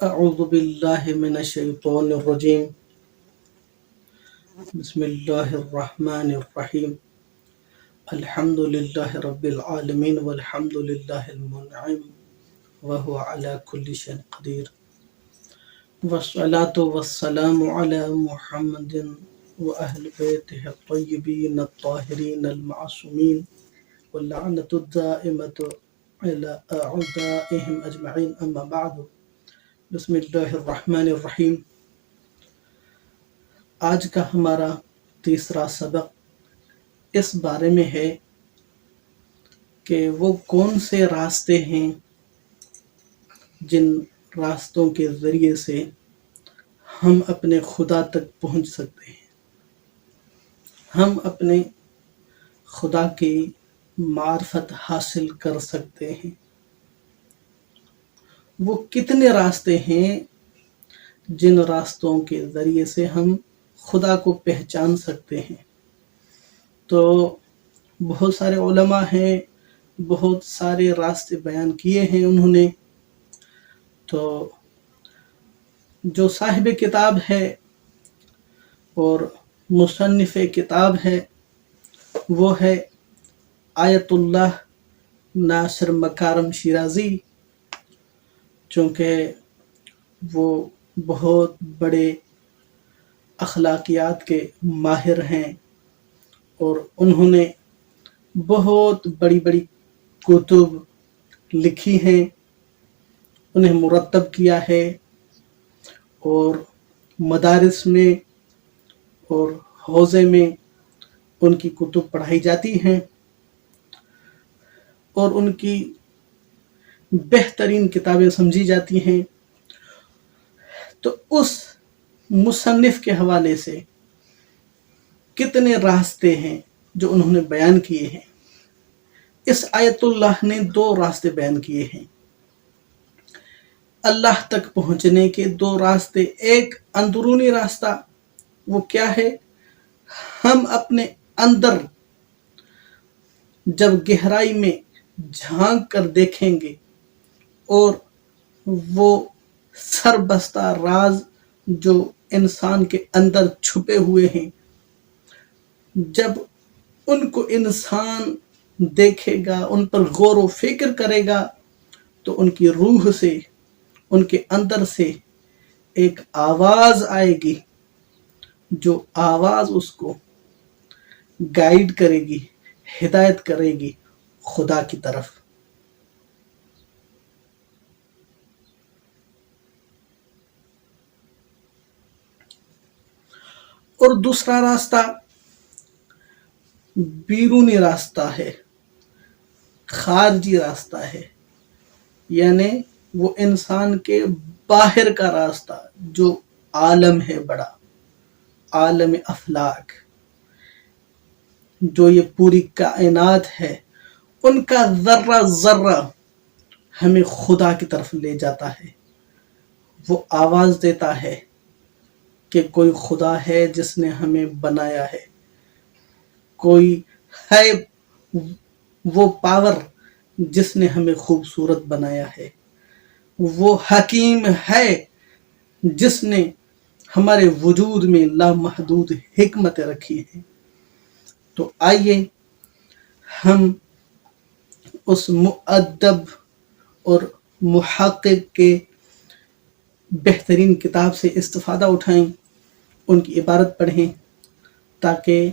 أعوذ بالله من الشيطان الرجيم. بسم الله الرحمن الرحيم. الحمد لله رب العالمين والحمد لله المنعم وهو على كل شيء قدير والصلاة والسلام على محمد وأهل بيته الطيبين الطاهرين المعصومين واللعنة الدائمة على أعدائهم أجمعين أما بعد. بسم الله الرحمن الرحیم. آج کا ہمارا تیسرا سبق اس بارے میں ہے کہ وہ کون سے راستے ہیں جن راستوں کے ذریعے سے ہم اپنے خدا تک پہنچ سکتے ہیں، ہم اپنے خدا کی معرفت حاصل کر سکتے ہیں. وہ کتنے راستے ہیں جن راستوں کے ذریعے سے ہم خدا کو پہچان سکتے ہیں. تو بہت سارے علماء ہیں، بہت سارے راستے بیان کیے ہیں انہوں نے. تو جو صاحب کتاب ہے اور مصنف کتاب ہے وہ ہے آیت اللہ ناصر مکارم شیرازی، چونکہ وہ بہت بڑے اخلاقیات کے ماہر ہیں اور انہوں نے بہت بڑی بڑی کتب لکھی ہیں، انہیں مرتب کیا ہے اور مدارس میں اور حوزے میں ان کی کتب پڑھائی جاتی ہیں اور ان کی بہترین کتابیں سمجھی جاتی ہیں. تو اس مصنف کے حوالے سے کتنے راستے ہیں جو انہوں نے بیان کیے ہیں. اس آیت اللہ نے 2 راستے بیان کیے ہیں اللہ تک پہنچنے کے. 2 راستے، ایک اندرونی راستہ، وہ کیا ہے؟ ہم اپنے اندر جب گہرائی میں جھانک کر دیکھیں گے اور وہ سربستہ راز جو انسان کے اندر چھپے ہوئے ہیں، جب ان کو انسان دیکھے گا، ان پر غور و فکر کرے گا، تو ان کی روح سے، ان کے اندر سے ایک آواز آئے گی، جو آواز اس کو گائیڈ کرے گی، ہدایت کرے گی خدا کی طرف. اور دوسرا راستہ بیرونی راستہ ہے، خارجی راستہ ہے، یعنی وہ انسان کے باہر کا راستہ جو عالم ہے، بڑا عالم افلاک، جو یہ پوری کائنات ہے، ان کا ذرہ ذرہ ہمیں خدا کی طرف لے جاتا ہے. وہ آواز دیتا ہے کہ کوئی خدا ہے جس نے ہمیں بنایا ہے، کوئی ہے وہ پاور جس نے ہمیں خوبصورت بنایا ہے، وہ حکیم ہے جس نے ہمارے وجود میں لامحدود حکمت رکھی ہے. تو آئیے ہم اس مؤدب اور محقق کے بہترین کتاب سے استفادہ اٹھائیں، ان کی عبارت پڑھیں تاکہ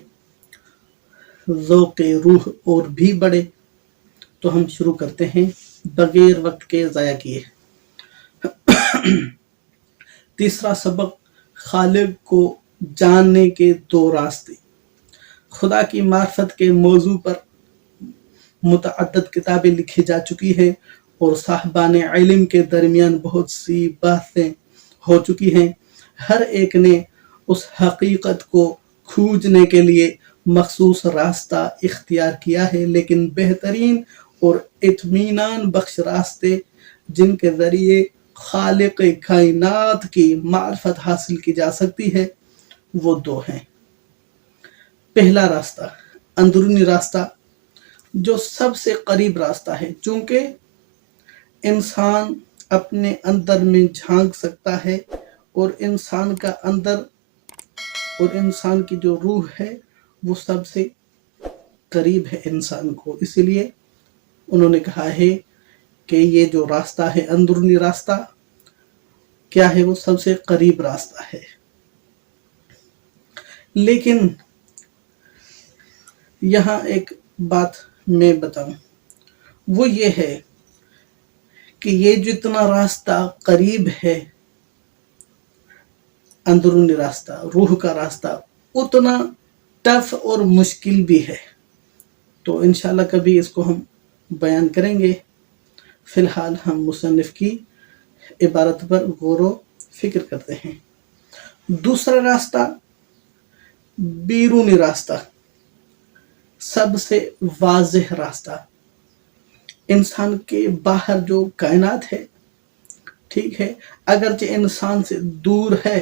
ذوق روح اور بھی بڑھے. تو ہم شروع کرتے ہیں بغیر وقت کے ضائع کیے. تیسرا سبق، خالق کو جاننے کے 2 راستے. خدا کی معرفت کے موضوع پر متعدد کتابیں لکھی جا چکی ہیں اور صاحبان علم کے درمیان بہت سی بحثیں ہو چکی ہیں. ہر ایک نے اس حقیقت کو کھوجنے کے لیے مخصوص راستہ اختیار کیا ہے، لیکن بہترین اور اطمینان بخش راستے جن کے ذریعے خالق کائنات کی معرفت حاصل کی جا سکتی ہے وہ 2 ہیں. پہلا راستہ اندرونی راستہ، جو سب سے قریب راستہ ہے، چونکہ انسان اپنے اندر میں جھانک سکتا ہے، اور انسان کا اندر اور انسان کی جو روح ہے وہ سب سے قریب ہے انسان کو. اسی لیے انہوں نے کہا ہے کہ یہ جو راستہ ہے، اندرونی راستہ کیا ہے، وہ سب سے قریب راستہ ہے. لیکن یہاں ایک بات میں بتاؤں، وہ یہ ہے کہ یہ جتنا راستہ قریب ہے، اندرونی راستہ، روح کا راستہ، اتنا ٹف اور مشکل بھی ہے. تو انشاءاللہ کبھی اس کو ہم بیان کریں گے. فی الحال ہم مصنف کی عبارت پر غور و فکر کرتے ہیں. دوسرا راستہ، بیرونی راستہ، سب سے واضح راستہ. انسان کے باہر جو کائنات ہے، ٹھیک ہے، اگرچہ انسان سے دور ہے،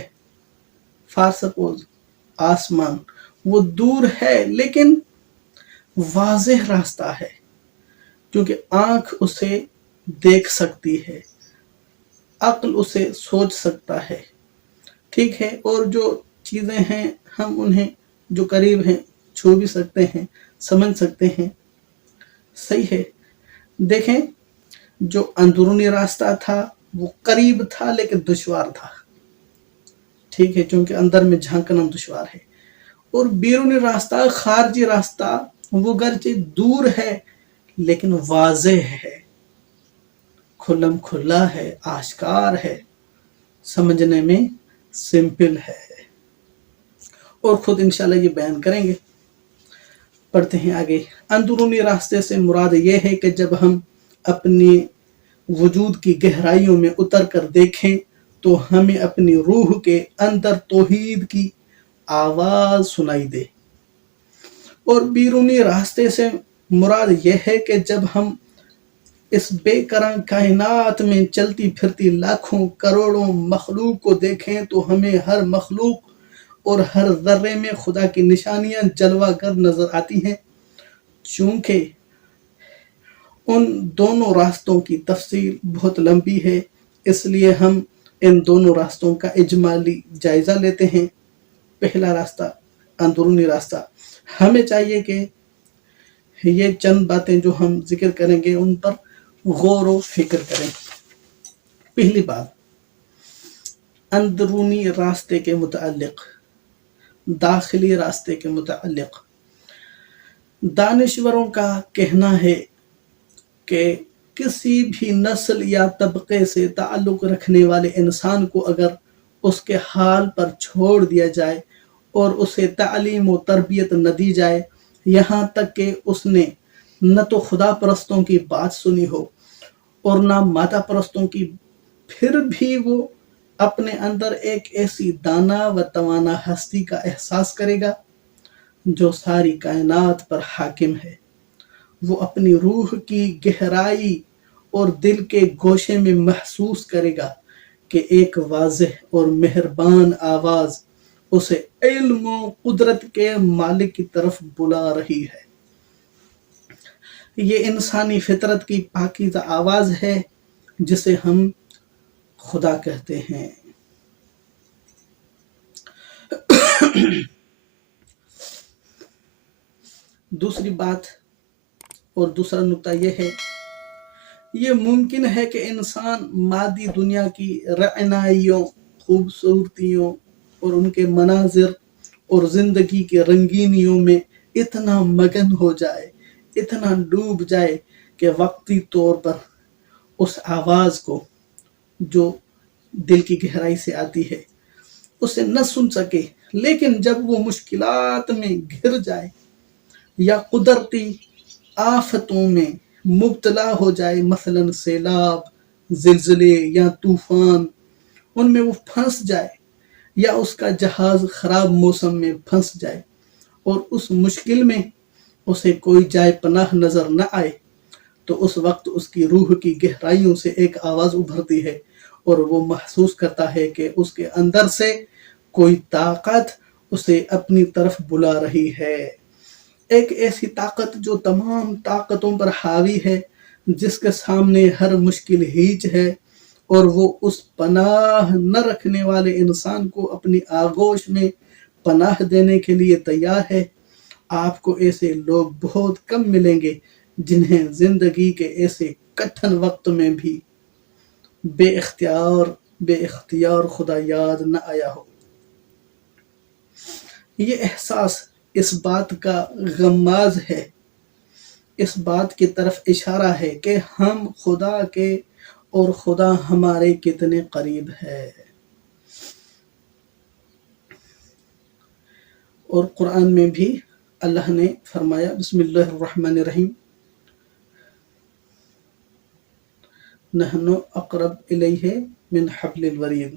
فار سپوز آسمان، وہ دور ہے لیکن واضح راستہ ہے، کیونکہ آنکھ اسے دیکھ سکتی ہے، عقل اسے سوچ سکتا ہے، ٹھیک ہے، اور جو چیزیں ہیں ہم انہیں جو قریب ہیں چھو بھی سکتے ہیں، سمجھ سکتے ہیں. صحیح ہے. دیکھیں، جو اندرونی راستہ تھا وہ قریب تھا لیکن دشوار تھا، ٹھیک ہے، چونکہ اندر میں جھانکنا دشوار ہے. اور بیرونی راستہ، خارجی راستہ، وہ گرچہ دور ہے لیکن واضح ہے، کھلم کھلا ہے، آشکار ہے، سمجھنے میں سمپل ہے. اور خود انشاءاللہ یہ بیان کریں گے. پڑھتے ہیں آگے. اندرونی راستے سے مراد یہ ہے کہ جب ہم اپنی وجود کی گہرائیوں میں اتر کر دیکھیں تو ہمیں اپنی روح کے اندر توحید کی آواز سنائی دے. اور بیرونی راستے سے مراد یہ ہے کہ جب ہم اس بے کران کائنات میں چلتی پھرتی لاکھوں کروڑوں مخلوق کو دیکھیں تو ہمیں ہر مخلوق اور ہر ذرے میں خدا کی نشانیاں جلوہ گر نظر آتی ہیں. چونکہ ان دونوں راستوں کی تفصیل بہت لمبی ہے، اس لیے ہم ان دونوں راستوں کا اجمالی جائزہ لیتے ہیں. پہلا راستہ، اندرونی راستہ. ہمیں چاہیے کہ یہ چند باتیں جو ہم ذکر کریں گے ان پر غور و فکر کریں. پہلی بات، اندرونی راستے کے متعلق، داخلی راستے کے متعلق دانشوروں کا کہنا ہے کہ کسی بھی نسل یا طبقے سے تعلق رکھنے والے انسان کو اگر اس کے حال پر چھوڑ دیا جائے اور اسے تعلیم و تربیت نہ دی جائے، یہاں تک کہ اس نے نہ تو خدا پرستوں کی بات سنی ہو اور نہ مادہ پرستوں کی، پھر بھی وہ اپنے اندر ایک ایسی دانا و توانا ہستی کا احساس کرے گا جو ساری کائنات پر حاکم ہے. وہ اپنی روح کی گہرائی اور دل کے گوشے میں محسوس کرے گا کہ ایک واضح اور مہربان آواز اسے علم و قدرت کے مالک کی طرف بلا رہی ہے. یہ انسانی فطرت کی پاکیزہ آواز ہے جسے ہم خدا کہتے ہیں. دوسری بات اور دوسرا نقطہ یہ ہے، یہ ممکن ہے کہ انسان مادی دنیا کی رعنائیوں، خوبصورتیوں اور ان کے مناظر اور زندگی کے رنگینیوں میں اتنا مگن ہو جائے، اتنا ڈوب جائے کہ وقتی طور پر اس آواز کو جو دل کی گہرائی سے آتی ہے اسے نہ سن سکے. لیکن جب وہ مشکلات میں گھر جائے یا قدرتی آفتوں میں مبتلا ہو جائے، مثلا سیلاب، زلزلے یا طوفان، ان میں وہ پھنس جائے، یا اس کا جہاز خراب موسم میں پھنس جائے اور اس مشکل میں اسے کوئی جائے پناہ نظر نہ آئے، تو اس وقت اس کی روح کی گہرائیوں سے ایک آواز ابھرتی ہے اور وہ محسوس کرتا ہے کہ اس کے اندر سے کوئی طاقت اسے اپنی طرف بلا رہی ہے. ایک ایسی طاقت جو تمام طاقتوں پر حاوی ہے، جس کے سامنے ہر مشکل ہیچ ہے اور وہ اس پناہ نہ رکھنے والے انسان کو اپنی آغوش میں پناہ دینے کے لیے تیار ہے۔ آپ کو ایسے لوگ بہت کم ملیں گے جنہیں زندگی کے ایسے کٹھن وقت میں بھی بے اختیار خدا یاد نہ آیا ہو۔ یہ احساس اس بات کا غماز ہے، اس بات کی طرف اشارہ ہے کہ ہم خدا کے اور خدا ہمارے کتنے قریب ہے۔ اور قرآن میں بھی اللہ نے فرمایا، بسم اللہ الرحمن الرحیم، نحن اقرب الیہ من حبل الورید۔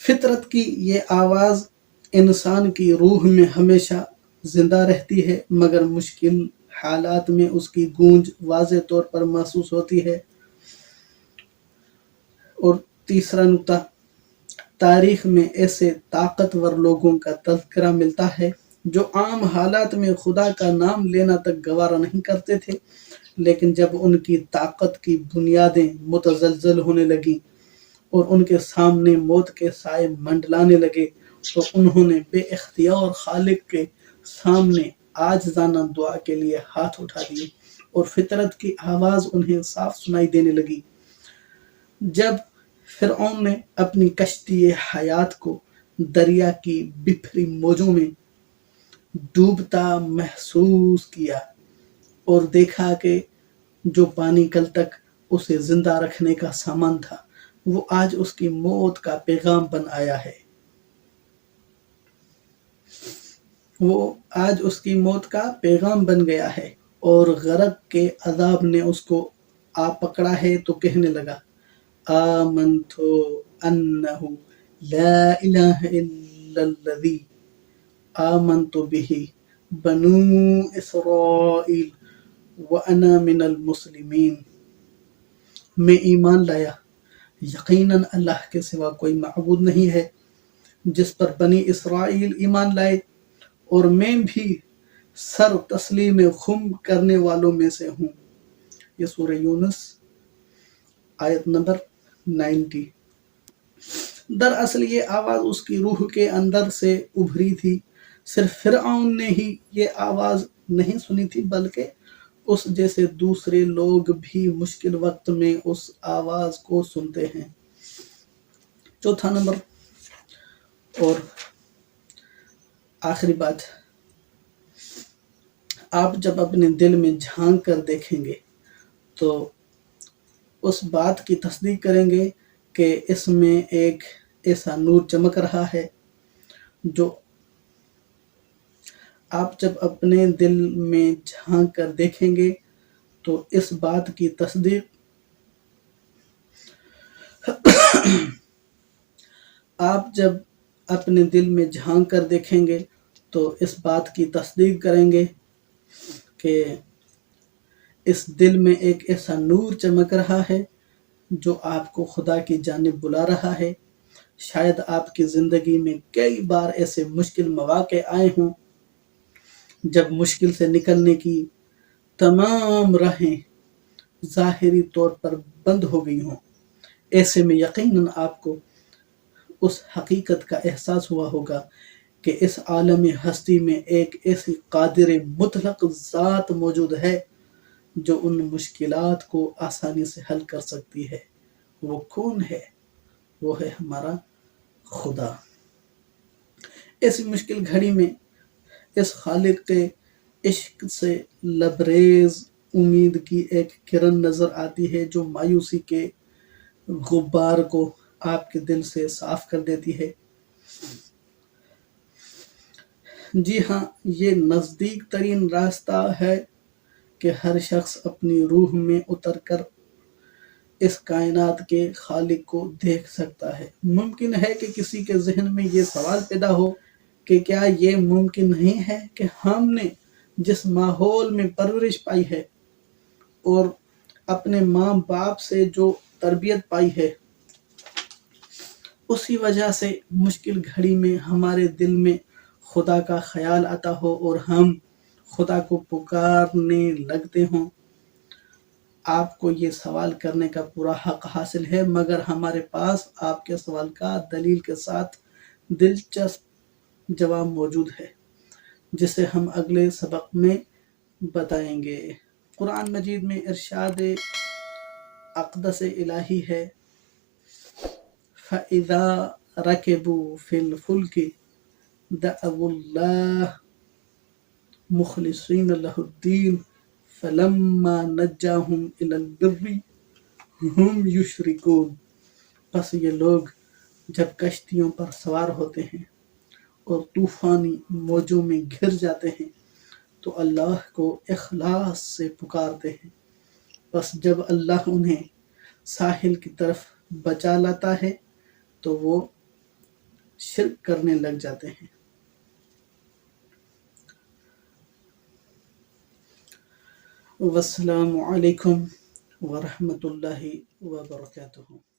فطرت کی یہ آواز انسان کی روح میں ہمیشہ زندہ رہتی ہے، مگر مشکل حالات میں اس کی گونج واضح طور پر محسوس ہوتی ہے۔ اور تیسرا نکتہ، تاریخ میں ایسے طاقتور لوگوں کا تذکرہ ملتا ہے جو عام حالات میں خدا کا نام لینا تک گوارا نہیں کرتے تھے، لیکن جب ان کی طاقت کی بنیادیں متزلزل ہونے لگیں اور ان کے سامنے موت کے سائے منڈلانے لگے تو انہوں نے بے اختیار خالق کے سامنے عاجزانہ دعا کے لیے ہاتھ اٹھا دیے اور فطرت کی آواز انہیں صاف سنائی دینے لگی۔ جب فرعون نے اپنی کشتی حیات کو دریا کی بکھری موجوں میں ڈوبتا محسوس کیا اور دیکھا کہ جو پانی کل تک اسے زندہ رکھنے کا سامان تھا وہ آج اس کی موت کا پیغام بن آیا ہے، وہ آج اس کی موت کا پیغام بن گیا ہے، اور غرق کے عذاب نے اس کو آ پکڑا ہے تو کہنے لگا، آمنت انہ لا الہ الا الذی آمنت بہ بنو اسرائیل وانا من المسلمین۔ میں ایمان لایا، یقیناً اللہ کے سوا کوئی معبود نہیں ہے جس پر بنی اسرائیل ایمان لائے، اور میں بھی سر تسلیم خم کرنے والوں میں سے ہوں۔ یہ سورہ یونس آیت نمبر 90۔ دراصل یہ آواز اس کی روح کے اندر سے ابھری تھی۔ صرف فرعون نے ہی یہ آواز نہیں سنی تھی، بلکہ اس جیسے دوسرے لوگ بھی مشکل وقت میں اس آواز کو سنتے ہیں۔ چوتھا نمبر اور آخری بات، آپ جب اپنے دل میں جھانک کر دیکھیں گے تو اس بات کی تصدیق کریں گے کہ اس میں ایک ایسا نور چمک رہا ہے جو آپ جب اپنے دل میں جھانک کر دیکھیں گے تو اس بات کی تصدیق آپ جب اپنے دل میں جھانک کر دیکھیں گے تو اس بات کی تصدیق کریں گے کہ اس دل میں ایک ایسا نور چمک رہا ہے جو آپ کو خدا کی جانب بلا رہا ہے۔ شاید آپ کی زندگی میں کئی بار ایسے مشکل مواقع آئے ہوں جب مشکل سے نکلنے کی تمام راہیں ظاہری طور پر بند ہو گئی ہوں۔ ایسے میں یقیناً آپ کو اس حقیقت کا احساس ہوا ہوگا کہ اس عالم ہستی میں ایک ایسی قادر مطلق ذات موجود ہے جو ان مشکلات کو آسانی سے حل کر سکتی ہے۔ وہ کون ہے؟ وہ ہے ہمارا خدا۔ اس مشکل گھڑی میں اس خالق کے عشق سے لبریز امید کی ایک کرن نظر آتی ہے جو مایوسی کے غبار کو آپ کے دل سے صاف کر دیتی ہے۔ جی ہاں، یہ نزدیک ترین راستہ ہے کہ ہر شخص اپنی روح میں اتر کر اس کائنات کے خالق کو دیکھ سکتا ہے۔ ممکن ہے کہ کسی کے ذہن میں یہ سوال پیدا ہو کہ کیا یہ ممکن نہیں ہے کہ ہم نے جس ماحول میں پرورش پائی ہے اور اپنے ماں باپ سے جو تربیت پائی ہے، اسی وجہ سے مشکل گھڑی میں ہمارے دل میں خدا کا خیال آتا ہو اور ہم خدا کو پکارنے لگتے ہوں، آپ کو یہ سوال کرنے کا پورا حق حاصل ہے، مگر ہمارے پاس آپ کے سوال کا دلیل کے ساتھ دلچسپ جواب موجود ہے، جسے ہم اگلے سبق میں بتائیں گے۔ قرآن مجید میں ارشاد اقدس الہی ہے، فَإِذَا رَكِبُوا فِي الْفُلْكِ دَعَوُا اللَّهَ مُخْلِصِينَ لَهُ الدِّينَ فَلَمَّا نَجَّاهُمْ إِلَى الْبِرِّ هُمْ يُشْرِكُونَ۔ پس یہ لوگ جب کشتیوں پر سوار ہوتے ہیں اور طوفانی موجوں میں گھر جاتے ہیں تو اللہ کو اخلاص سے پکارتے ہیں، بس جب اللہ انہیں ساحل کی طرف بچا لاتا ہے تو وہ شرک کرنے لگ جاتے ہیں۔ والسلام علیکم ورحمۃ اللہ وبرکاتہ۔